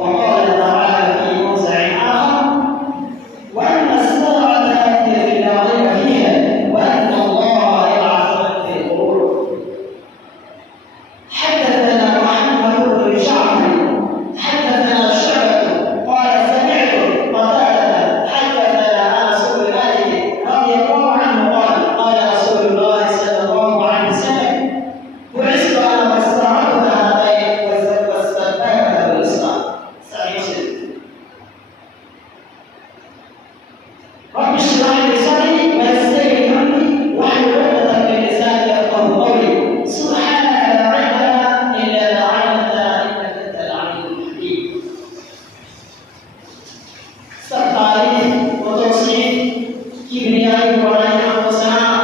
وقال تعالى في موضع آخر: وأن الساعة آتية لا ريب فيها وأن الله يبعث من في القبور. حدثنا محمد بن جعفر حدثنا شعبة قال سمعت قتادة حدثنا أنس بن مالك رضي الله عنه قال رسول الله صلى الله عليه وسلم: بعثت أنا والساعة هاتين والسبابة بالإسلام. صحيح مسلم. رب اشرح لي صدري ويسر لي أمري واحلل عقدة من لساني يفقهوا قولي. سبحانك لا علم لنا إلا ما علمتنا إنك أنت العليم الحكيم. تعريف وتوصيف كبرياء وعليه والسلام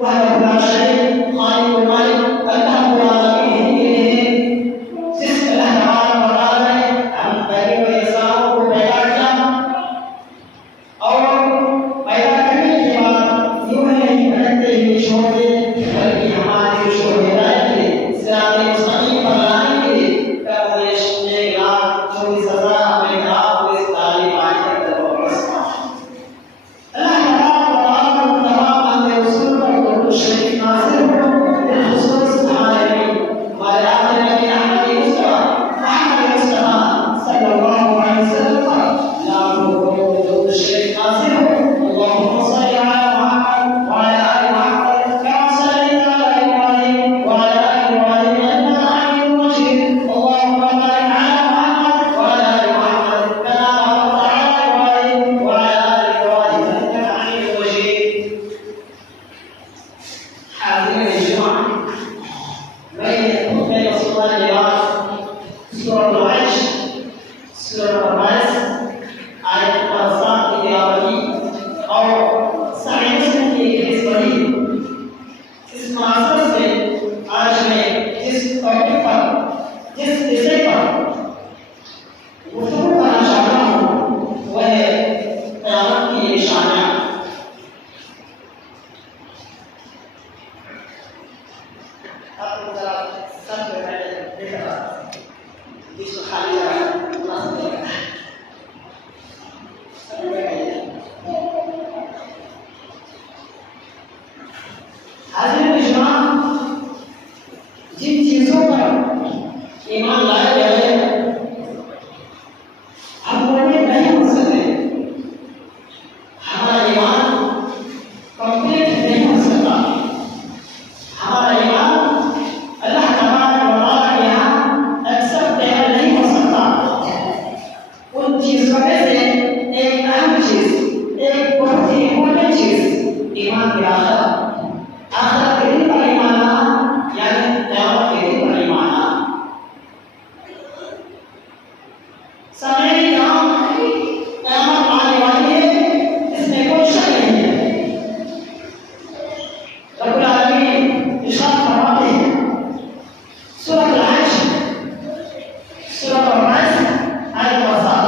وهو لا شريك خالق الملك الأب والأبيه سيس الأهوال والآلة عن بني ويساره وبيعجة أو بيعجة كما يوهي بنته شهوده والإيمان شهوده سلامي مستقيم فلانه كما يشمي لا شهوده سزا أمريكا जिन चीजों पर ईमान लाया गया है हम उन्हें नहीं हो सकते। हमारा ईमान कंप्लीट नहीं हो सकता। हमारा ईमान अल्लाह तबारक व तआला के यहाँ एक्सेप्ट नहीं हो सकता। उन चीजों में से एक अहम चीज, एक बहुत ही इम्पोर्टेंट चीज ईमान की आखिरत के दिन पर ईमान यानी क़यामत के दिन पर ईमान। समय काम क़यामत आने वाली है, इसमें कोई शक नहीं है। रब्बुल आलमीन इरशाद फरमाते हैं सूरह अल-हज्ज सूरह अल-हज्ज आयत 7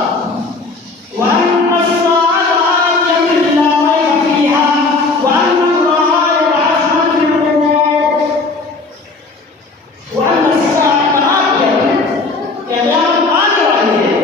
वअन्न अस्साअत आतियतुन ला रैब फीहा वअन्न अल्लाह यबअथु मन फिल क़ुबूर वअन्न अस्साअत आतियतुन क़यामत आने वाली है।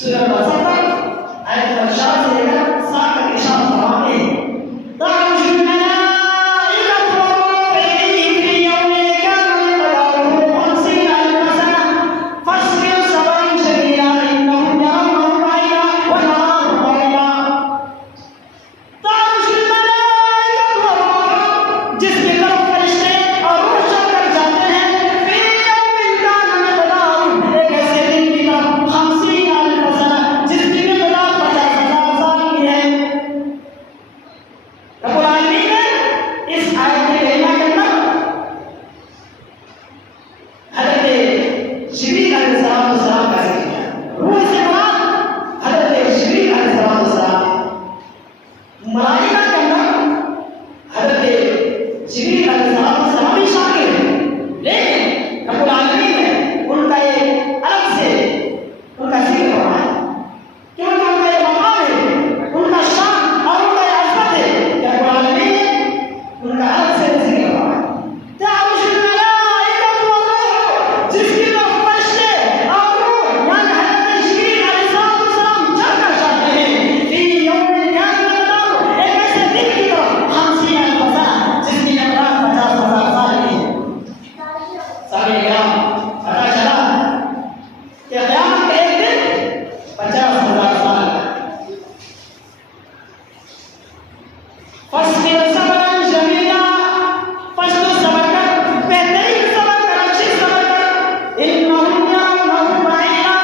सूरह बसर आयत नंबर 4 से लेकर 7 तक इरशाद फरमाते हैं तारुजुल मलाइकतु वरूह इलैहि फी यौमिन कान मिक़दारुहु 50 अल्फ सना फस्बिर सबरन जमीला इन्नहुम यरौनहु बईदा व नराहु करीबा। तारुजुल मलाइकतु वरूह जिसकी तरफ फरिश्ते और रूह चढ़कर जाते हैं फी यौमिन कान मिक़दारुहु एक ऐसे दिन की तरफ 50 अल्फ सना जिसकी मिक़दार 50,000 साल की है। रब्बुल आलमीन ने इस आयत करीमा के अंदर हज़रत जिब्रील अलैहिस्सलाम का जिक्र किया। रूह से मुराद हज़रत जिब्रील अलैहिस्सलाम है। मलाइका के अंदर हज़रत जिब्रील अलैहिस्सलाम भी शामिल है, लेकिन रब्बुल आलमीन ने उनका एक अलग से उनका जिक्र हुआ है क्योंकि उनका ये मकाम है, उनका शान और उनका ये अज़मत है कि रब्बुल आलमीन ने उनका अलग से जिक्र हुआ है। तारुजुल मलाइकतु वरूह जिसकी तरफ फरिश्ते और रूह यानी हज़रत जिब्रील अलैहिस्सलाम चढ़कर जाते हैं फी यौमिन कान मिक़दारुहु एक ऐसे दिन की तरफ 50 अल्फ सना जिसकी मिक़दार 50,000 साल की है। साहब किराम पता चला कि क़यामत का एक दिन 50,000 साल का। फस्बिर सबरन जमीला फस तो सबर कर, बेहतरीन सबर कर, अच्छी सबर कर। इन्नहुम यरौनहु बईदा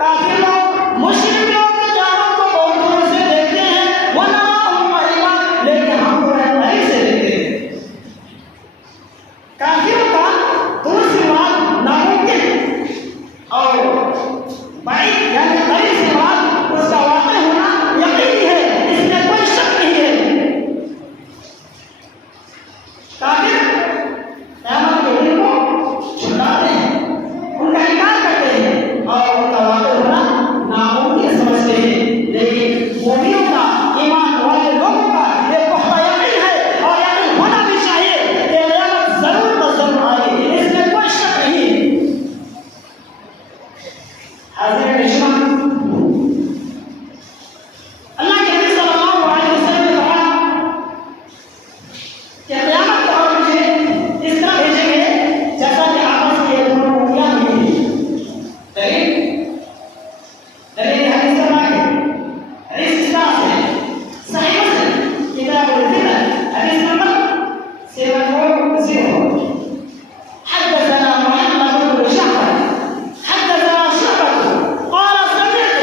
काफिर लोग मुश्रिक लोग क़यामत को बहुत दूर से देखते हैं व नराहु करीबा लेकिन हम तो करीब से देखते हैं। काफिरों का दूर से मुराद नामुमकिन और बाइक यानी करीब से मुराद उसका वाक़ई होना यकीनी है, इसमें कोई शक नहीं है। काफिर क़यामत के दिन को झुठलाते हैं, उनका इनकार करते हैं और उनका वाक़ई होना नामुमकिन समझते हैं, लेकिन मोमिनों का ईमान वाले लोगों का ये पुख्ता यकीन है और यकीन होना भी चाहिए कि क़यामत ज़रूर व ज़रूर आएगी, इसमें कोई शक नहीं। हाज़िर इज्तिमा अल्लाह के नबी सल्लल्लाहु अलैहि वसल्लम ने कहा कि क़यामत का और मुझे इस तरह भेजेंगे जैसा कि आपस की ये दोनों उंगलियां मिली दलील दलील हदीस में है। हदीस इस तरह से सही मुस्लिम किताब अल-फिक्र हदीस नंबर 740 حدثنا محمد بن جعفر حدثنا شعبة قال سمعت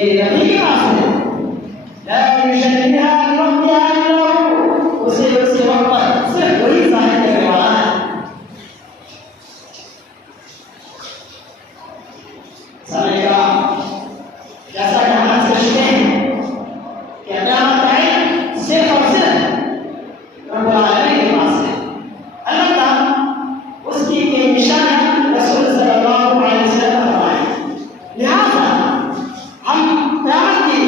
ये नबी के पास है। ला युशब्बिहा बिवक्तिहा इल्ला हु, उसे वक्त पर सिर्फ वही जाहिर करने वाला है। समझेगा जैसा कि हम सोचते हैं कि क़यामत का इल्म सिर्फ और सिर्फ रब्बुल आलमीन के पास है। अलबत्ता उसकी कई निशानियां रसूल सल्लल्लाहु अलैहि वसल्लम ने बताई। लिहाजा हम क़यामत की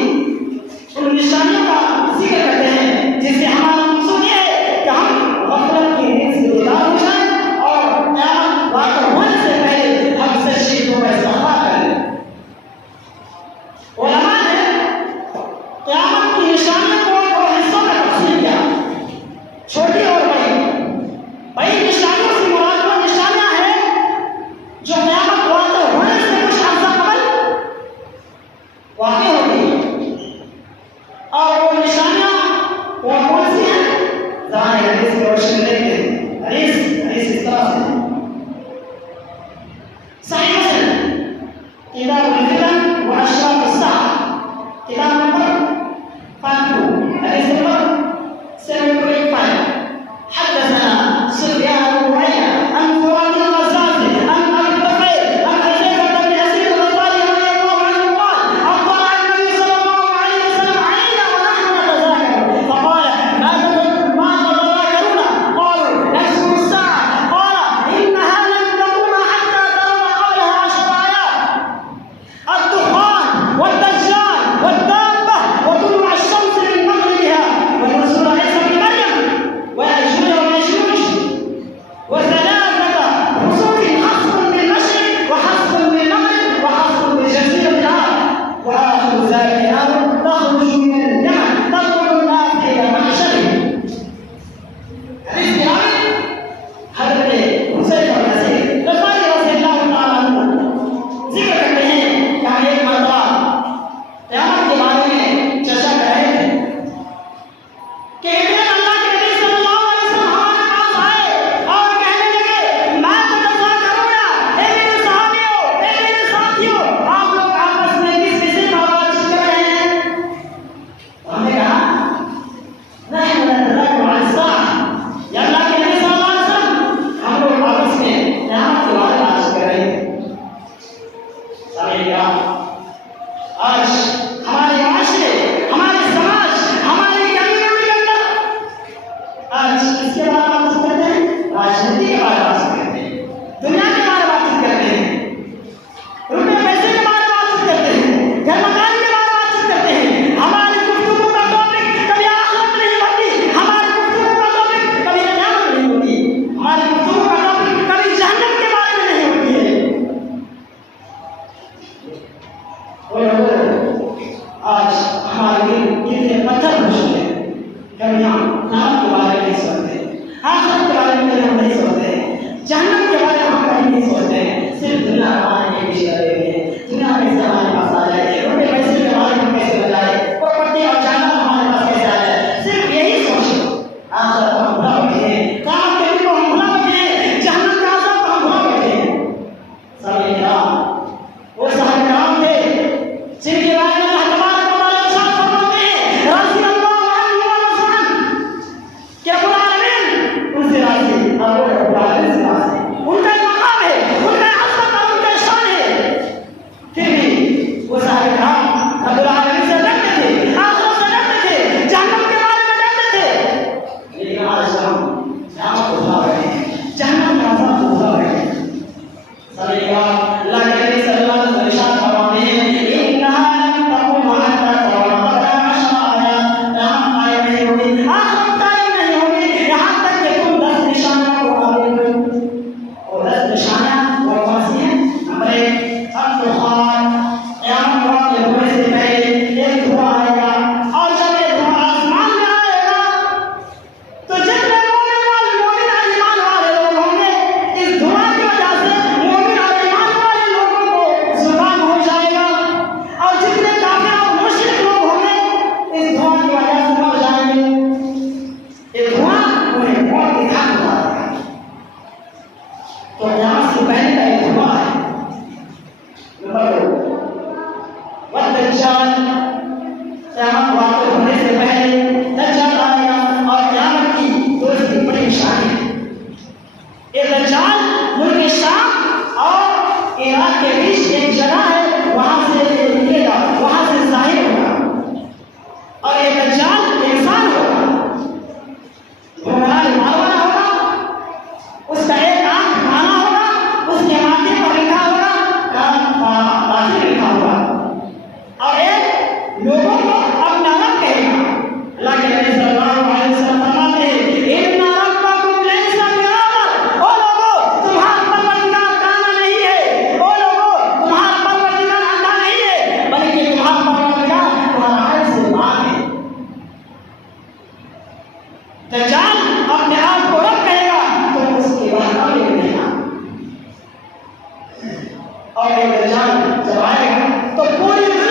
उन निशानियों का जिक्र करते हैं जिससे हमारा मकसद ये है कि हम गफलत की नींद से बेदार हो जाएं और क़यामत वाक़ होने से पहले हम सच्ची चीज़ों का इस्तेमाल करें। उलमा ने क़यामत की निशानियों को दो हिस्सों में तक़सीम किया, छोटी और बड़ी। बड़ी निशानियों से मुराद वो निशानियां हैं जो क़यामत वाक़ होने से कुछ अर्सा कबल वाक़ होगी, और वो निशानियां वो कौन सी हैं? ज़ाहिर हदीस की रोशनी में देखते हैं। हदीस इस तरह से सहीह मुस्लिम किताबुल फितन व अशरात अस्साअह, किताब नंबर 52, हदीस नंबर 785। حدثنا سفيان بن عيينة عن فؤاد القزاز عن أبي الطفيل عن حذيفة بن أسيد الغفاري رضي الله عنه قال: أطلع النبي صلى الله عليه وسلم علينا ونحن نتذاكر فقال: ما تتذاكرون؟ قالوا: نذكر الساعة. قال: إنها لن تقوم حتى ترون قبلها 10 آيات: الدخان والدجال والدابة وطلوع الشمس من مغربها ونزول عيسى بن مريم ويأجوج ومأجوج وثلاثة خسوف، خسف بالمشرق وخسف بالمغرب وخسف بجزيرة العرب، وآخر ذلك الأمر تخرج من اليمن تطلب الناس إلى محشرهم. حديث كامل حضرت حذيفة بن أسيد الغفاري رضي الله تعالى عنه जिक्र करते हैं कि हम एक मरतबा क़यामत के बारे में चर्चा कर रहे थे कि एक दिन अल्लाह के नबी सल्लल्लाहु अलैहि वसल्लम हमारे पास आए और कहने लगे: मैं ततज़ाकरूना, ए मेरे सहाबियों, ए मेरे साथियों, आप लोग आपस में किस विषय पर बातचीत कर रहे हैं? हमने कहा: नहनु नतज़ाकरू अन अस्साअह, या अल्लाह के नबी सल्लल्लाहु अलैहि वसल्लम, हम लोग आपस में क़यामत के बारे में बातचीत कर रहे थे। समझिएगा, आज हमारे माशरे, हमारे समाज, हमारे कम्युनिटी के अंदर आज किसके बारे में बात करते हैं? राजनीति के बारे में बात करते हैं, दुनिया के बारे में बात करते हैं, रुपए पैसे के बारे में बात करते हैं, घर मकान के बारे में बात करते हैं। हमारी गुफ्तगू का टॉपिक कभी आखिरत नहीं होती, हमारी गुफ्तगू का टॉपिक कभी क़यामत नहीं होती, हमारी गुफ्तगू का टॉपिक कभी जहन्नम के बारे में नहीं होती है। आज हमारे दिल कितने पत्थर हो चुके हैं, कभी हम क़यामत के बारे में नहीं सोचते, आखिरत के बारे में कभी हम नहीं सोचते, जहन्नम के बारे में हम कभी नहीं सोचते, सिर्फ दुनिया हमारे के पीछे लगे हुए हैं। दुनिया कैसे हमारे पास आ जाए, रुपए पैसे के बारे में कैसे हो जाए, प्रॉपर्टी और जन्नत हमारे पास कैसे आ जाए, सिर्फ यही सोचो। आखिरत हम भुला बैठे हैं, क़यामत के दिन को हम भुला बैठे हैं, जहन्नम का अज़ाब को हम भुला बैठे हैं। समझिएगा, वो साहब कराम थे जिनके बारे में अल्लाह तबारक व तआला इरशाद फरमाते हैं: राज़ी अल्लाहु अन्हु व रज़वन, कि रब्बुल आलमीन उनसे राज़ी और वो रब्बुल आलमीन से राज़ी। उनका एक मकाम है, उनका अज़मत और उनका शान है। फिर भी वो साहब कराम रब्बुल आलमीन से डरते थे, आखिरत से डरते थे, जहन्नम के बारे में डरते थे। लेकिन आज हम क़यामत को भुला रहे हैं, जहन्नम का अज़ाब को भुला रहे हैं। समझिएगा, अल्लाह के नबी सल्लल्लाहु अलैहि वसल्लम इरशाद फरमाते हैं: इन्नहा लन तक़ूम हत्ता तरौना क़बला 10 आयात, क़यामत कायम नहीं होगी, आखिरत कायम नहीं होगी, यहाँ तक कि तुम 10 निशानियों को काबिल हो। और 10 निशानियां वो कौन सी हैं? नंबर 1, अद-दुखान, क़यामत वाक़ होने से पहले एक धुआं आएगा, और जब ये धुआं आसमान में आएगा तो जितने मोमिन और ईमान वाले लोग होंगे, इस धुआं की वजह से मोमिन और ईमान वाले लोग और एक दज्जाल जब आएगा तो पूरी